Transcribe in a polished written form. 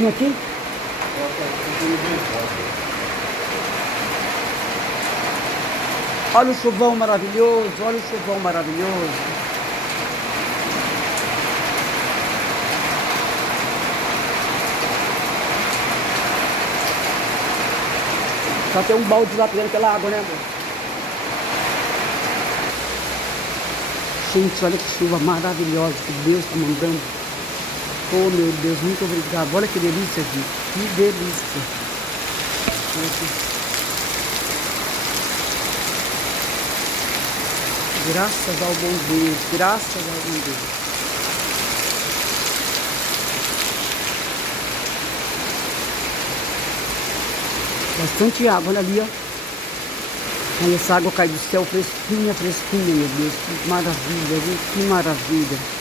quentinho aqui? Olha o chuvão maravilhoso, olha o chuvão maravilhoso. Só tem um balde lá pegando aquela água, né, amor? Gente, olha que chuva maravilhosa que Deus está mandando. Oh, meu Deus, muito obrigado. Olha que delícia, gente. Que delícia. Graças ao bom Deus. Graças ao bom Deus. Bastante água, olha ali, ó. Aí essa água cai do céu fresquinha, fresquinha, meu Deus. Que maravilha, viu? Que maravilha.